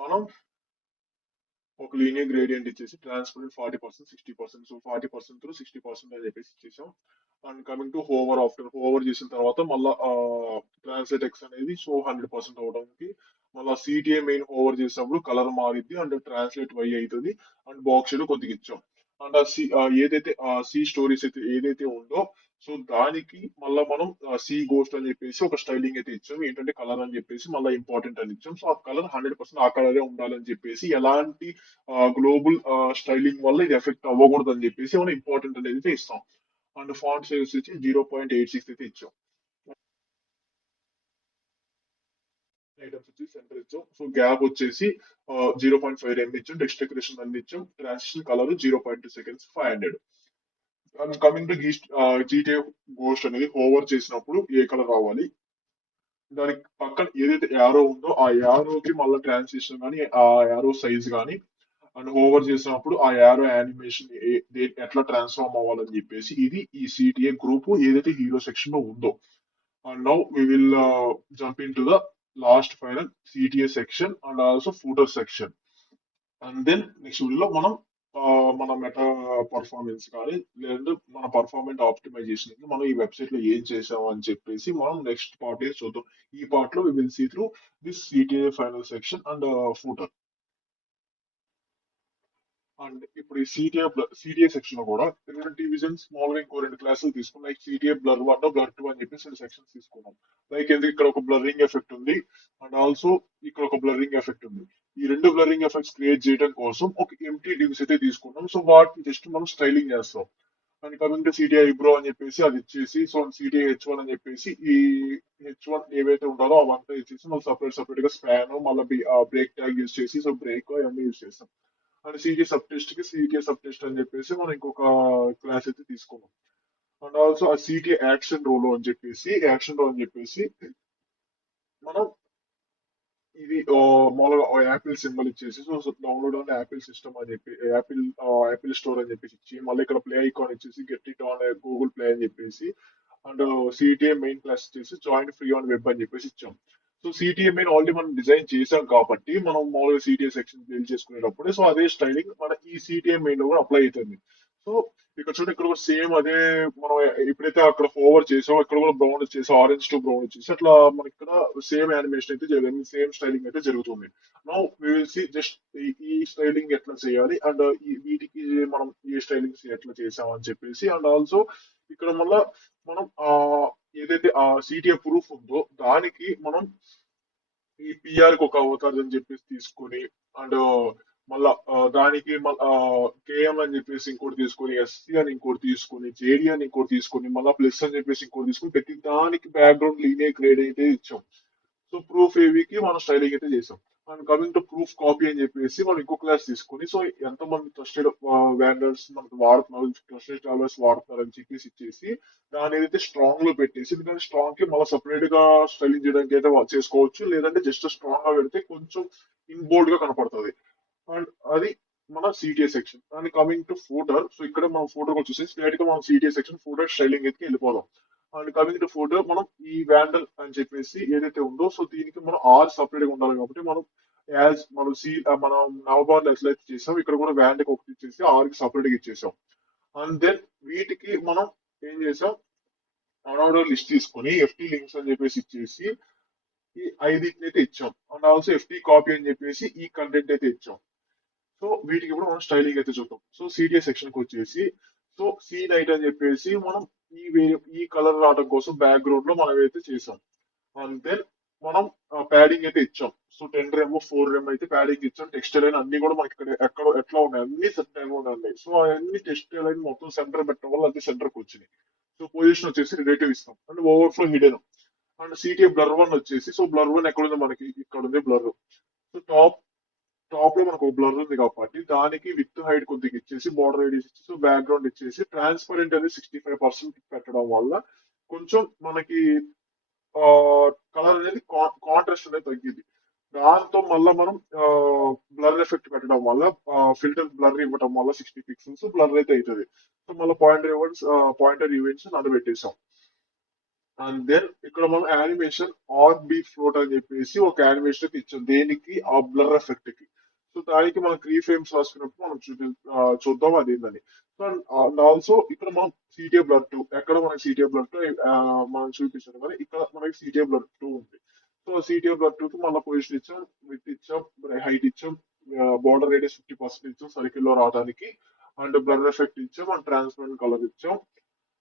మనం ఒక లీనియర్ గ్రేడియంట్ ఇచ్చేసి ట్రాన్స్పరెంట్ 40% 60%, సో 40% 60% అని చెప్పేసి ఇచ్చేసాం. And coming to hover, after hover చేసిన తర్వాత మళ్ళీ ట్రాన్స్లేట్ ఎక్స్ అనేది సో 100% అవడానికి మళ్ళీ సిటిఏ మెయిన్ హోవర్ చేసినప్పుడు కలర్ మారిద్ది అండ్ ట్రాన్స్లేట్ వై అవుతుంది. అండ్ బాక్స్ షేడ్ కొద్దిగా ఇచ్చాం. అండ్ ఏదైతే సి స్టోరీస్ అయితే ఏదైతే ఉందో, సో దానికి మళ్ళీ మనం సి గోస్ట్ అని చెప్పేసి ఒక స్టైలింగ్ అయితే ఇచ్చాం. ఏంటంటే కలర్ అని చెప్పేసి మళ్ళీ ఇంపార్టెంట్ అని ఇచ్చాం. సో ఆ కలర్ 100% ఆ కలరే ఉండాలని చెప్పేసి, ఎలాంటి గ్లోబల్ స్టైలింగ్ వల్ల ఇది ఎఫెక్ట్ అవ్వకూడదు అని చెప్పేసి మనం ఇంపార్టెంట్ అనేది అయితే ఇస్తాం. అండ్ ఫాంట్ సైజ్ వచ్చి 0.86 అయితే ఇచ్చాం. ఐటమ్స్ వచ్చి సెంటర్ ఇచ్చాం. సో గ్యాప్ వచ్చేసి 0.5 ఎంబీ ఇచ్చాం, టెక్స్ట్ డెకరేషన్ అన్ని ఇచ్చాం, transition colour 0.2 seconds 500. And coming to GTA ghost అనేది ఓవర్ చేసినప్పుడు ఏ కలర్ రావాలి, దానికి పక్కన ఏదైతే యారో ఉందో ఆ యారోకి మళ్ళీ ట్రాన్సిషన్ కానీ ఆ యారో సైజ్ కానీ, అండ్ ఓవర్ చేసినప్పుడు ఆ యారో యానిమేషన్ ఎట్లా ట్రాన్స్ఫార్మ్ అవ్వాలని చెప్పేసి, ఇది ఈ సిటిఏ గ్రూప్ ఏదైతే హీరో సెక్షన్ లో ఉందో. And now we will jump into the last final CTA section and also footer section. And then next వీడియోలో మనం మన మెటా పర్ఫార్మెన్స్ కానీ లేదంటే మన పర్ఫార్మెన్స్ ఆప్టిమైజేషన్ మనం ఈ వెబ్సైట్ లో ఏం చేసాము అని చెప్పేసి మనం నెక్స్ట్ పార్ట్ చూద్దాం. ఈ పార్ట్ లో we will see through this CTA final section and footer. And ఇప్పుడు ఈ సిటిఏ సెక్షన్ లో కూడా రెండు డివిజన్ స్మాల్ గా ఇంకో రెండు క్లాసులు తీసుకున్నాం. లైక్ సిటిఏ బ్లర్ 1 బ్లర్ 2 అని చెప్పేసి రెండు సెక్షన్స్ తీసుకున్నాం. లైక్ ఎందుకు ఇక్కడ ఒక బ్లరింగ్ ఎఫెక్ట్ ఉంది అండ్ ఆల్సో ఇక్కడ ఒక బ్లరింగ్ ఎఫెక్ట్ ఉంది. ఈ రెండు బ్లరింగ్ ఎఫెక్ట్స్ క్రియేట్ చేయడం కోసం ఒక ఎంటీ డివ్స్ అయితే తీసుకున్నాం. సో వాటిని జస్ట్ మనం స్టైలింగ్ చేస్తాం. And coming to CTI eyebrow అని చెప్పేసి అది ఇచ్చేసి, సో సిటిఐ H1 అని చెప్పేసి ఈ H1 ఏవైతే ఉండాలో అవంతా ఇచ్చేసి మళ్ళీ సపరేట్ గా స్పాన్ మళ్ళీ బ్రేక్ ట్యాగ్ యూజ్ చేసి సో బ్రేక్ అవన్నీ యూజ్ చేస్తాం. అండ్ సిటీ సబ్ టెస్ట్ కి సిటిఏ సబ్ టెస్ట్ అని చెప్పేసి మనం ఇంకొక క్లాస్ అయితే తీసుకున్నాం. అండ్ ఆల్సో ఆ సిటిఏ యాక్షన్ రో అని చెప్పేసి మనం ఇది మామూలుగా యాపిల్ సింబల్ ఇచ్చేసి so download on Apple system అని చెప్పి యాపిల్ స్టోర్ అని చెప్పేసి ఇచ్చి మళ్ళీ ఇక్కడ ప్లే ఐకాన్ ఇచ్చేసి get it on Google play అని చెప్పేసి, అండ్ సిటిఏ మెయిన్ క్లాస్ చేసి జాయిన్ ఫ్రీ ఆన్ వెబ్ అని చెప్పేసి ఇచ్చాం. సో సిటిఏ మెయిన్ ఆల్రెడీ మనం డిజైన్ చేసాం కాబట్టి మనం మామూలుగా సిటిఏ సెక్షన్ బిల్డ్ చేసుకునేటప్పుడు సో అదే స్టైలింగ్ మన ఈ సిటిఏ మెయిన్ లో కూడా అప్లై అవుతుంది. సో ఇక్కడ చూడండి, ఇక్కడ కూడా సేమ్ అదే మనం ఎప్పుడైతే అక్కడ ఫోర్వర్డ్ చేసామో ఇక్కడ కూడా బ్రౌన్ వచ్చేసి ఆరెంజ్ టు బ్రౌన్ వచ్చేసి అట్లా మనకి ఇక్కడ సేమ్ యానిమేషన్ అయితే జరిగింది, సేమ్ స్టైలింగ్ అయితే జరుగుతుంది. Now we will see just ఈ స్టైలింగ్ ఎట్లా చేయాలి అండ్ ఈ వీటికి మనం ఈ స్టైలింగ్స్ ఎట్లా చేసాం అని చెప్పేసి, అండ్ ఆల్సో ఇక్కడ మళ్ళా మనం ఏదైతే ఆ సిటిఏ ప్రూఫ్ ఉందో దానికి మనం ఈ పిఆర్ కి ఒక అవతార్ అని చెప్పేసి తీసుకొని, అండ్ మళ్ళా దానికి కేఎం అని చెప్పేసి ఇంకోటి తీసుకొని, ఎస్సీ అని ఇంకోటి తీసుకొని, జేడి అని ఇంకోటి తీసుకొని, మళ్ళీ ప్లస్ అని చెప్పేసి ఇంకోటి తీసుకొని ప్రతి దానికి బ్యాక్గ్రౌండ్ లీనియర్ గ్రేడ్ అయితే ఇచ్చాం. సో ప్రూఫ్ ఏవికి మనం స్టైలింగ్ అయితే చేసాం. And coming to proof copy అని చెప్పేసి మనం ఇంకో క్లాస్ తీసుకొని, సో ఎంతమంది ట్రస్టెడ్ వ్యాండర్స్ మనకు వాడుతున్నారు, ట్రస్టెడ్ ట్రావెలర్స్ వాడుతున్నారు అని చెప్పేసి ఇచ్చేసి దాని ఏదైతే స్ట్రాంగ్ లో పెట్టేసి, ఎందుకంటే స్ట్రాంగ్ కి మళ్ళీ సపరేట్ గా స్టైలింగ్ చేయడానికి అయితే చేసుకోవచ్చు, లేదంటే జస్ట్ స్ట్రాంగ్ గా పెడితే కొంచెం ఇన్ బోల్డ్ గా కనపడుతుంది. అండ్ అది మన CTA section. And coming to footer, so ఇక్కడ మనం ఫోటర్ వచ్చేసి స్ట్రైట్ గా మనం సిటిఏ సెక్షన్ ఫోటర్ స్టైలింగ్ అయితే వెళ్ళిపోదాం. అండ్ కమింగ్ టు ఫోటర్, మనం ఈ వ్యాండల్ అని చెప్పేసి ఏదైతే ఉందో, సో దీనికి మనం ఆర్ సపరేట్ గా ఉండాలి కాబట్టి మనం యాజ్ మనం మనం నవబార్ ఎట్లయితే చేసాం, ఇక్కడ కూడా వ్యాండ్ కి ఒకటి ఇచ్చేసి ఆర్ కి సపరేట్ గా ఇచ్చేసాం. అండ్ దెన్ వీటికి మనం ఏం చేసాం, అన్ఆర్డర్ లిస్ట్ తీసుకొని ఎఫ్టీ లింక్స్ అని చెప్పేసి ఇచ్చేసి ఈ ఐదింటిని అయితే ఇచ్చాం. అండ్ ఆల్సో ఎఫ్టీ కాపీ అని చెప్పేసి ఈ కంటెంట్ అయితే ఇచ్చాం. సో వీటికి ఇప్పుడు మనం స్టైలింగ్ అయితే చూద్దాం. సో సిటిఎస్ సెక్షన్ కి వచ్చేసి, సో సి నైట్ అని చెప్పేసి మనం ఈ కలర్ రావడం కోసం బ్యాక్గ్రౌండ్ లో మనం అయితే చేసాం. అండ్ దెన్ మనం ప్యాడింగ్ అయితే ఇచ్చాం. సో 10 రెమ్ 4 రెమ్ అయితే ప్యాడింగ్ ఇచ్చాం. టెక్స్టైల్ లైన్ అన్ని కూడా మనకి ఇక్కడ ఎక్కడ ఎట్లా ఉన్నాయి, అన్ని సెంటర్ లో ఉన్నాయి. సో అవన్నీ టెక్స్టైల్ లైన్ మొత్తం సెంటర్ పెట్టడం వల్ల అది సెంటర్ కి వచ్చినాయి. సో పొజిషన్ వచ్చేసి రిలేటివ్ ఇస్తాం. And overflow hidden. And CTA blur one వచ్చేసి, సో బ్లర్ వన్ ఎక్కడ ఉంది మనకి, ఇక్కడ ఉంది బ్లర్. సో టాప్ లో మనకు బ్లర్ ఉంది కాబట్టి దానికి విత్ హైట్ కొద్దిగా ఇచ్చేసి, బార్డర్ రేడియస్ ఇచ్చేసి, బ్యాక్గ్రౌండ్ ఇచ్చేసి, ట్రాన్స్పరెంట్ అనేది 65% పెట్టడం వల్ల కొంచెం మనకి కలర్ అనేది కాంట్రాస్ట్ అనేది తగ్గింది. దాంతో మళ్ళీ మనం బ్లర్ ఎఫెక్ట్ పెట్టడం వల్ల, ఫిల్టర్ బ్లర్ ఇవ్వడం వల్ల 60 పిక్సెల్స్ బ్లర్ అయితే అవుతుంది. సో మళ్ళీ పాయింటర్ ఈవెంట్స్ నడబెట్టేసాం. అండ్ దెన్ ఇక్కడ మనం యానిమేషన్ బి ఫ్లోట్ అని చెప్పేసి ఒక యానిమేషన్ అయితే ఇచ్చాం, దేనికి ఆ బ్లర్ ఎఫెక్ట్ కి. సో దానికి మనం 3 ఫ్రేమ్స్ రాసుకున్నప్పుడు మనం చూద్దాం అది ఏందని. సో అండ్ ఆల్సో ఇక్కడ మనం సిటిఏ బ్లర్ 2, ఎక్కడ మనకి సిటిఏ బ్లర్ 2 మనం చూపించాం కానీ ఇక్కడ మనకి సిటిఏ బ్లర్ 2 ఉంది. సో సిటిఏ బ్లర్ 2 కి మళ్ళీ పొజిషన్ ఇచ్చాం, విత్ ఇచ్చాం, హైట్ ఇచ్చాం, బార్డర్ రేడియస్ 50% ఇచ్చాం సర్కిల్ లో రావడానికి. అండ్ బ్లర్ ఎఫెక్ట్ ఇచ్చాం, అండ్ ట్రాన్స్పరెంట్ కలర్ ఇచ్చాం.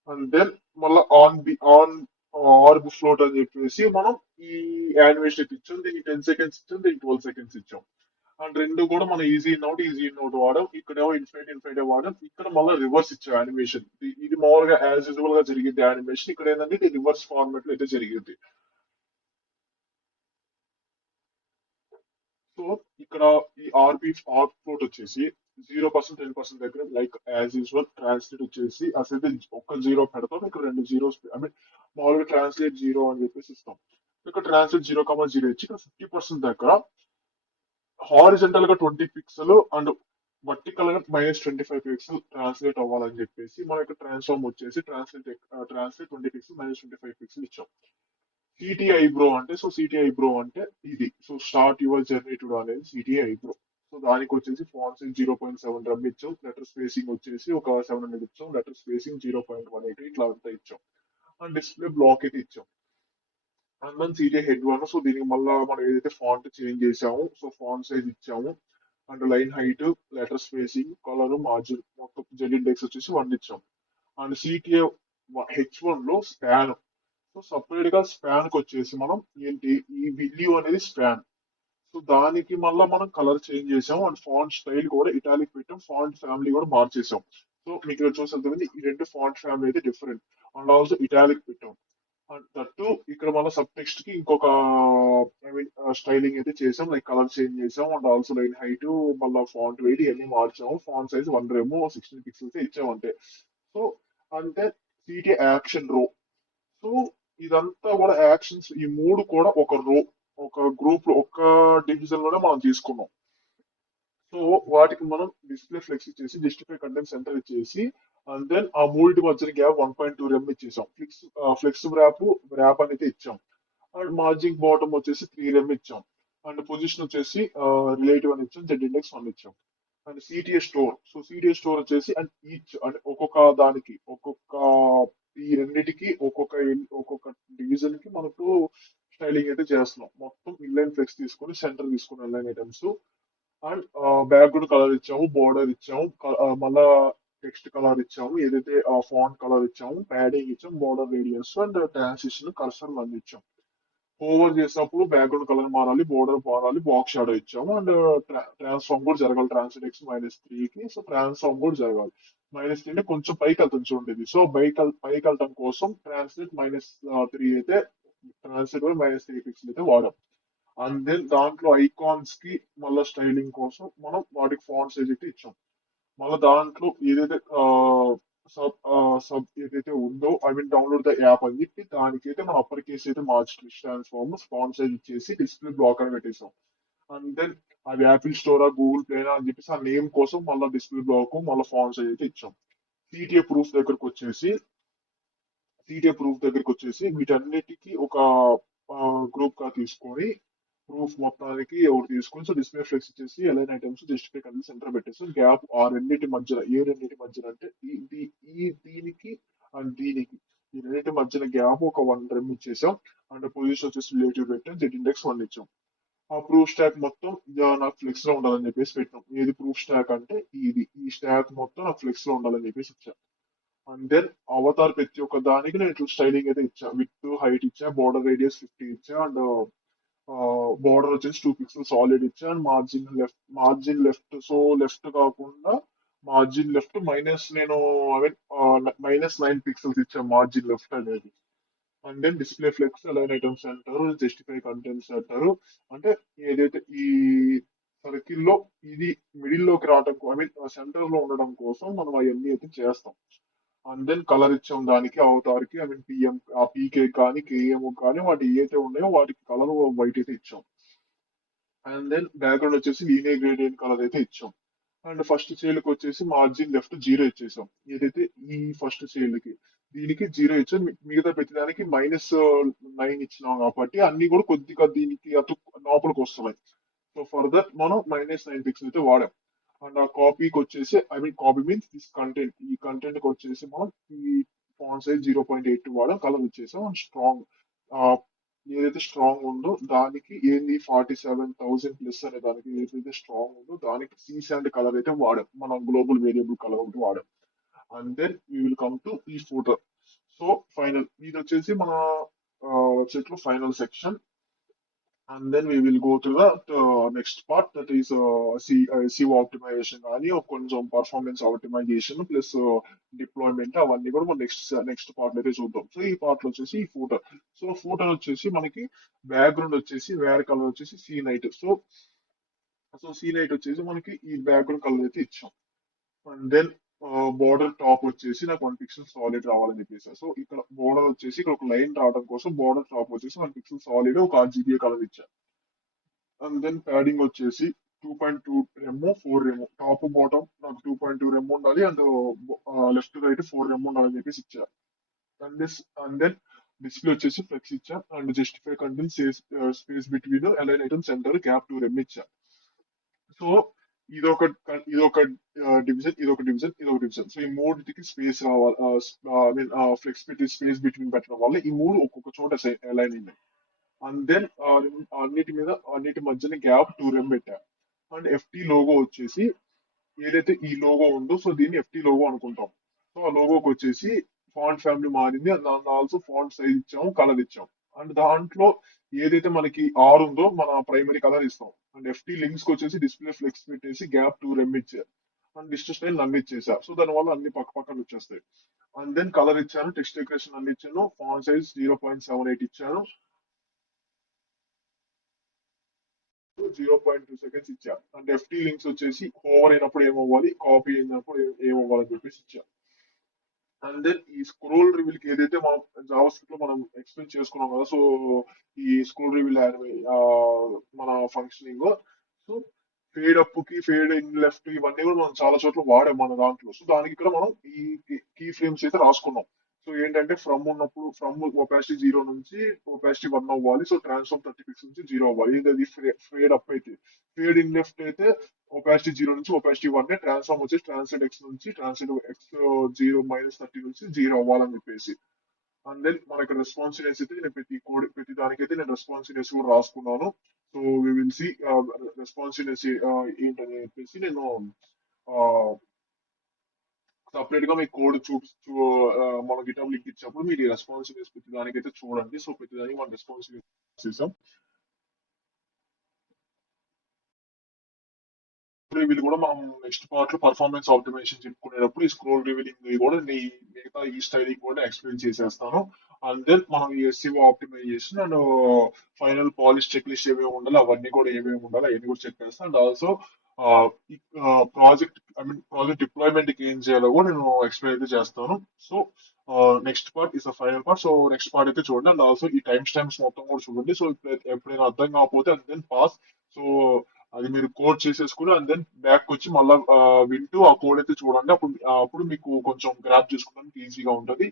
అండ్ దెన్ మళ్ళీ ఆర్బ్ ఫ్లోట్ అని చెప్పేసి మనం ఈ యానిమేషన్ ఇచ్చాం. దీనికి 10 సెకండ్స్ ఇచ్చాం, దీనికి 12 సెకండ్స్ ఇచ్చాం. అండ్ రెండు కూడా మనం ఈజీ ఇన్ అవుట్ వాడాం. ఇక్కడేమో ఇన్ఫైనైట్ వాడాం. ఇక్కడ మళ్ళీ రివర్స్ ఇచ్చాం యానిమేషన్. ఇది మామూలుగా యాజ్ యూజువల్ గా జరిగింది యానిమేషన్, ఇక్కడ ఏంటంటే ఇది రివర్స్ ఫార్మాట్ లో అయితే జరిగింది. సో ఇక్కడ ఈ ఆర్బ్ ఫ్లోట్ వచ్చేసి 0% 10% దగ్గర లైక్ యాజ్ యూజువల్ ట్రాన్స్లేట్ వచ్చేసి అసలు ఒక జీరో పెడతాం, ఇక్కడ రెండు జీరోస్ ఐ మీన్ మామూలుగా ట్రాన్స్లేట్ జీరో అని చెప్పేసి ఇస్తాం. ఇక్కడ ట్రాన్స్లేట్ 0,0 ఇచ్చి ఇక్కడ 50% దగ్గర హారిజెంటల్ గా 20 పిక్సెల్ అండ్ వర్టికల్ గా -25 పిక్సెల్ ట్రాన్స్లేట్ అవ్వాలని చెప్పేసి మన యొక్క ట్రాన్స్ఫార్మ్ వచ్చేసి ట్రాన్స్లేట్ 20 పిక్సెల్ -25 పిక్సెల్ ఇచ్చాం. సిటీ ఐబ్రో అంటే, సో సిటీ ఐబ్రో అంటే ఇది. So start your journey to అనేది సిటీ ఐబ్రో. సో దానికి వచ్చేసి ఫాంట్ సైజ్ 0.7 ఇచ్చాం, లెటర్ స్పేసింగ్ వచ్చేసి ఒక 700 ఇచ్చాం, లెటర్ స్పేసింగ్ 0.18 ఇట్లా అంతా ఇచ్చాం. అండ్ డిస్ప్లే బ్లాక్ అయితే ఇచ్చాం. అండ్ మన సిటీ హెడ్ వన్, సో దీనికి మళ్ళీ మనం ఏదైతే ఫాంట్ చేంజ్ చేసాము, సో ఫాంట్ సైజ్ ఇచ్చాము, and line height, letter spacing, colour, margin మొత్తం జెడ్ ఇండెక్స్ వచ్చేసి 1 ఇచ్చాం. అండ్ సిటిఏ H1 లో స్పాన్, సో సపరేట్ గా స్పాన్ కి వచ్చేసి మనం ఏంటి, ఈ విల్యూ అనేది స్పాన్. సో దానికి మళ్ళీ మనం కలర్ చేంజ్ చేసాం, అండ్ ఫాంట్ స్టైల్ కూడా ఇటాలిక్ పెట్టాం, ఫాంట్ ఫ్యామిలీ కూడా మార్చేసాం. సో మీకు ఇక్కడ చూసి ఈ రెండు ఫాంట్ ఫ్యామిలీ అయితే డిఫరెంట్. అండ్ ఆల్సో ఇటాలిక్ పెట్టాం. అండ్ దట్టు ఇక్కడ మన సబ్ టెక్స్ట్ కి ఇంకొక ఐ మీన్ స్టైలింగ్ అయితే చేసాం, లైక్ కలర్ చేంజ్ చేసాం, అండ్ ఆల్సో లైన్ హైట్, మళ్ళీ ఫాంట్ వెయిట్ ఇవన్నీ మార్చాము. ఫాంట్ సైజ్ 1 రెమ్ 16 పిక్సెల్స్ ఇచ్చాం అంతే. సో అంటే సిటీ యాక్షన్ రో. సో ఇదంతా కూడా యాక్షన్స్, ఈ మూడు కూడా ఒక గ్రూప్ లో ఒక డివిజన్ లోనే మనం తీసుకున్నాం. సో వాటికి మనం డిస్ప్లే ఫ్లెక్స్ ఇచ్చేసి, జస్టిఫై కంటెంట్ సెంటర్ ఇచ్చేసి, అండ్ దెన్ ఆ మూడింటి మధ్యన గ్యాప్ 1.2 రెమ్ ఇచ్చేసాం. ఫ్లెక్స్ ర్యాప్ అనేది ఇచ్చాం. అండ్ మార్జిన్ బాటమ్ వచ్చేసి 3 రెమ్ ఇచ్చాం. అండ్ పొజిషన్ వచ్చేసి రిలేటివ్ అని ఇచ్చాం, జెడ్ ఇండెక్స్ 1 ఇచ్చాం. అండ్ సిటిఏ స్టోర్, సో సిటిఏ స్టోర్ వచ్చేసి అండ్ ఈచ్ అంటే ఒక్కొక్క దానికి ఈ రెండిటికి ఒక్కొక్క డివిజన్ కి మనకు స్టైలింగ్ అయితే చేస్తున్నాం. మొత్తం ఇన్లైన్ ఫ్లెక్స్ తీసుకొని సెంటర్ తీసుకుని inline items. And background colour ఇచ్చాము, బోర్డర్ ఇచ్చాము, మళ్ళా టెక్స్ట్ కలర్ ఇచ్చాము, ఏదైతే ఫాంట్ కలర్ ఇచ్చాము, ప్యాడింగ్ ఇచ్చాము, border radius and transition cursor అన్ని ఇచ్చాం. ఓవర్ చేసినప్పుడు బ్యాక్గ్రౌండ్ కలర్ మారాలి, బోర్డర్ మారాలి, బాక్స్ షాడో ఇచ్చాము. అండ్ ట్రాన్స్ఫార్మ్ కూడా జరగాలి, ట్రాన్స్డెక్స్ -3 కి. సో ట్రాన్స్ఫార్మ్ కూడా జరగాలి. -3 అంటే కొంచెం పైకి వెళ్తుంది చూడండి ఇది. సో పైకి వెళ్ళటం కోసం ట్రాన్స్లేట్ -3 అయితే, ట్రాన్స్లేట్ కూడా -3 పిక్సెల్ అయితే వాడాం. అండ్ దెన్ దాంట్లో ఐకాన్స్ కి మళ్ళీ స్టైలింగ్ కోసం మనం వాటికి ఫాంట్ సైజ్ అయితే ఇచ్చాం. మళ్ళీ దాంట్లో ఏదైతే సబ్ ఏదైతే ఉందో I mean download the app అని చెప్పి దానికైతే మనం అప్పర్ కేస్ అయితే మార్చి ట్రాన్స్ఫార్మ్ ఫాంట్ సైజ్ ఇచ్చేసి డిస్ప్లే బ్లాక్ అని పెట్టేసాం. అండ్ దెన్ అది యాపిల్ స్టోరా గూగుల్ ప్లేనా అని చెప్పేసి ఆ నేమ్ కోసం మళ్ళీ డిస్ప్లే బ్లాక్ మళ్ళీ ఫాంట్ సైజ్ అయితే ఇచ్చాం. సిటిఏ ప్రూఫ్ దగ్గరకు వచ్చేసి సిటిఏ ప్రూఫ్ దగ్గరికి వచ్చేసి వీటన్నిటికీ ఒక గ్రూప్ గా తీసుకొని ప్రూఫ్ మొత్తానికి ఒకటి తీసుకొని సో డిస్ప్లే ఫ్లెక్స్ ఇచ్చేసి ఎలైన్ ఐటమ్స్ జస్టిఫై కలిసి సెంటర్ పెట్టేసి గ్యాప్ ఆ రెండింటి మధ్యన ఏ రెండింటి మధ్యన అంటే దీనికి అండ్ దీనికి ఈ రెండింటి మధ్యన గ్యాప్ ఒక 1 రెమ్ ఇచ్చేసాం. అండ్ పొజిషన్ వచ్చేసి రిలేటివ్ పెట్టాం జెడ్ ఇండెక్స్ 1 ఇచ్చాం. ఆ ప్రూఫ్ స్టాక్ మొత్తం నాకు ఫ్లెక్స్ లో ఉండాలని చెప్పేసి పెట్టినాం. ఏది ప్రూఫ్ స్టాక్ అంటే ఈ స్టాక్ మొత్తం నాకు ఫ్లెక్స్ లో ఉండాలని చెప్పేసి ఇచ్చాం. అండ్ దెన్ అవతార్ ప్రతి ఒక్క దానికి నేను ఇట్లా స్టైలింగ్ అయితే ఇచ్చా. విత్ హైట్ ఇచ్చా, బోర్డర్ రేడియస్ 50 ఇచ్చా, అండ్ బోర్డర్ వచ్చేసి 2 పిక్సెల్ సాలిడ్ ఇచ్చా. And margin left so left కాకుండా మార్జిన్ లెఫ్ట్ మైనస్ నేను ఐ మీన్ -9 పిక్సెల్స్ ఇచ్చా మార్జిన్ లెఫ్ట్ అనేది. And then display flex align items అంటారు, జస్టిఫై కంటెంట్స్ అంటారు. అంటే ఏదైతే ఈ సర్కిల్ లో ఇది మిడిల్ లోకి రావడం ఐ మీన్ సెంటర్ లో ఉండడం కోసం మనం అవన్నీ అయితే చేస్తాం. అండ్ దెన్ కలర్ ఇచ్చాం దానికి అవతార్ కి ఐ మీన్ పిఎం ఆ పీకే కానీ కేఎం కానీ వాటి ఏవైతే ఉన్నాయో వాటికి కలర్ వైట్ అయితే ఇచ్చాం. అండ్ దెన్ బ్యాక్గ్రౌండ్ వచ్చేసి లీనియర్ గ్రేడియంట్ కలర్ అయితే ఇచ్చాం. అండ్ ఫస్ట్ సేల్ కి వచ్చేసి మార్జిన్ లెఫ్ట్ 0 ఇచ్చేసాం. ఏదైతే ఈ ఫస్ట్ సేల్ కి దీనికి 0 ఇచ్చాం. మిగతా ప్రతిదానికి -9 ఇచ్చినాం కాబట్టి అన్ని కూడా కొద్దిగా దీనికి లోపలికి వస్తున్నాయి. సో ఫర్ దట్ మనం -9 పిక్సెల్ అయితే వాడాం. అండ్ ఆ కాపీకి వచ్చేసి I mean copy means this content ఈ కంటెంట్ కి వచ్చేసి మనం ఈ ఫాంట్ సైజ్ 0.82 వాడాం, కలర్ వచ్చేసాం. అండ్ స్ట్రాంగ్ ఏదైతే స్ట్రాంగ్ ఉందో దానికి ఏంది 47,000 ప్లస్ అనే దానికి ఏదైతే స్ట్రాంగ్ ఉందో దానికి సీ శాండ్ కలర్ అయితే వాడాం, మనం గ్లోబల్ వేరియబుల్ కలర్ ఒకటి వాడాం. And then we will come to ఈ ఫోటో. సో ఫైనల్ ఇది వచ్చేసి మన వెబ్సైట్ లో final section. And then we will go to the next part that is SEO optimization కానీ కొంచెం పర్ఫార్మెన్స్ ఆప్టిమైజేషన్ ప్లస్ డిప్లాయ్మెంట్ అవన్నీ కూడా మనం నెక్స్ట్ పార్ట్ అయితే చూద్దాం. సో ఈ పార్ట్ లో వచ్చేసి ఈ ఫోటో. సో ఫోటో వచ్చేసి మనకి బ్యాక్గ్రౌండ్ వచ్చేసి వేరే కలర్ వచ్చేసి సీ నైట్. సో సీ నైట్ వచ్చేసి మనకి ఈ బ్యాక్గ్రౌండ్ కలర్ అయితే ఇచ్చాం. అండ్ దెన్ బోర్డర్ టాప్ వచ్చేసి నాకు 1 పిక్సెల్ సాలిడ్ రావాలని చెప్పేసి సో ఇక్కడ బోర్డర్ వచ్చేసి ఇక్కడ ఒక లైన్ రావడం కోసం బోర్డర్ టాప్ వచ్చేసి 1 పిక్సెల్ సాలిడ్ ఒక RGB కలర్ ఇచ్చాను. అండ్ దెన్ ప్యాడింగ్ వచ్చేసి 2.2 రెమ్ 4 రెమ్ టాప్ బాటమ్ నాకు 2.2 రెమ్ ఉండాలి. అండ్ లెఫ్ట్ రైట్ 4 రెమ్ ఉండాలని చెప్పేసి ఇచ్చారు. అండ్ దెన్ డిస్ప్లే వచ్చేసి ఫ్లెక్స్ ఇచ్చా. And justify content space between align item centre gap 2 REM ఇచ్చా. సో ఇదొక ఇదొక ఇదొక డివిజన్. సో ఈ మూడింటికి స్పేస్ రావాలి, ఐ మీన్ ఫ్లెక్స్ పెట్టి స్పేస్ బిట్వీన్ పెట్టడం వల్ల ఈ మూడు ఒక్కొక్క చోట అలైన్ అయినాయి. అండ్ దెన్ అన్నిటి మధ్యన గ్యాప్ 2 రెమ్ పెట్టా. అండ్ ఎఫ్టీ లోగో వచ్చేసి ఏదైతే ఈ లోగో ఉందో సో దీన్ని ఎఫ్టీ లోగో అనుకుంటాం. సో ఆ లోగోకి వచ్చేసి ఫాంట్ ఫ్యామిలీ మారింది. అండ్ దాంట్లో ఆల్సో ఫాంట్ సైజ్ ఇచ్చాము, కలర్ ఇచ్చాం. అండ్ దాంట్లో ఏదైతే మనకి ఆర్ ఉందో మన ప్రైమరీ కలర్ ఇస్తాం. అండ్ ఎఫ్టీ లింక్స్ కి వచ్చేసి డిస్ప్లే ఫ్లెక్స్ పెట్టేసి గ్యాప్ 2 రెమ్ ఇచ్చారు. అండ్ డిస్టెన్స్ స్టైల్ నన్ను ఇచ్చేసా. సో దానివల్ల అన్ని పక్క పక్కన వచ్చేస్తాయి. అండ్ దెన్ కలర్ ఇచ్చాను, టెక్స్ట్ డెకరేషన్ అన్ని ఇచ్చాను, ఫాంట్ సైజ్ 0.78 ఇచ్చాను, 0.2 సెకండ్స్ ఇచ్చా. అండ్ ఎఫ్టీ లింక్స్ వచ్చేసి ఓవర్ అయినప్పుడు ఏమవ్వాలి, కాపీ అయినప్పుడు ఏమవ్వాలని చెప్పేసి ఇచ్చా. అండ్ దెన్ ఈ స్క్రోల్ రివీల్ కి ఏదైతే మనం జావా స్క్రిప్ట్ లో మనం ఎక్స్ప్లెయిన్ చేసుకున్నాం కదా, సో ఈ స్క్రోల్ రివీల్ మన ఫంక్షనింగ్ సో ఫేడ్ అప్ కి ఫేడ్ ఇన్ లెఫ్ట్ ఇవన్నీ కూడా మనం చాలా చోట్ల వాడాం మన దాంట్లో. సో దానికి ఇక్కడ మనం ఈ కీ ఫ్రేమ్స్ అయితే రాసుకున్నాం. సో ఏంటంటే ఫ్రమ్ ఉన్నప్పుడు ఫ్రమ్ ఒపాసిటీ 0 నుంచి ఒపాసిటీ 1 అవ్వాలి. సో ట్రాన్స్ఫార్మ్ 30 పిక్స్ నుంచి 0 అవ్వాలి. ఇది ఫేడ్ అప్ అయితే ఫేడ్ ఇన్ లెఫ్ట్ అయితే ఒపాసిటీ 0 నుంచి ఒపాసిటీ 1 ట్రాన్స్ఫార్మ్ వచ్చేసి ట్రాన్స్లేట్ ఎక్స్ నుంచి ట్రాన్స్లేట్ ఎక్స్ 0 - 30 నుంచి 0 అవ్వాలని చెప్పేసి. అండ్ దెన్ మనకి రెస్పాన్సివ్నెస్ అయితే నేను ప్రతి దానికైతే నేను రెస్పాన్సివ్నెస్ కూడా రాసుకున్నాను. So we will see responsiveness ఏంటని చెప్పేసి నేను సపరేట్ గా మీ కోడ్ చూపిస్తూ మన గిటబ్ లింక్ ఇచ్చినప్పుడు మీరు రెస్పాన్సివ్నెస్ ప్రతి దానికైతే చూడండి. సో ప్రతి దానికి మనం రెస్పాన్సివ్నెస్ చేసాం. రివీల్ కూడా మనం నెక్స్ట్ పార్ట్ లో పర్ఫార్మెన్స్ ఆప్టిమైజేషన్ చెప్పుకునేటప్పుడు ఈ స్క్రోల్ రివీలింగ్ కూడా మిగతా ఈ స్టైలింగ్ కూడా ఎక్స్ప్లెయిన్ చేసేస్తాను. అండ్ దెన్ మనం ఈ SEO optimisation and final polish check list ఏమేమి ఉండాలి అవన్నీ కూడా ఏమేమి ఉండాలి అవన్నీ కూడా చెక్ చేస్తాను. And also project project deployment కి ఏం చేయాలో కూడా నేను ఎక్స్ప్లెయిన్ అయితే చేస్తాను. So next part is the final part. So next part అయితే చూడండి. అండ్ ఆల్సో ఈ టైం స్టాంప్స్ మొత్తం కూడా చూడండి. సో ఎప్పుడైనా అర్థం కాకపోతే అండ్ దెన్ పాస్. సో అది మీరు కోడ్ చేసేసుకుని అండ్ దెన్ బ్యాక్ వచ్చి మళ్ళీ వింటూ ఆ కోడ్ అయితే చూడండి. అప్పుడు మీకు కొంచెం గ్రాప్ చేసుకోవడానికి ఈజీగా ఉంటుంది.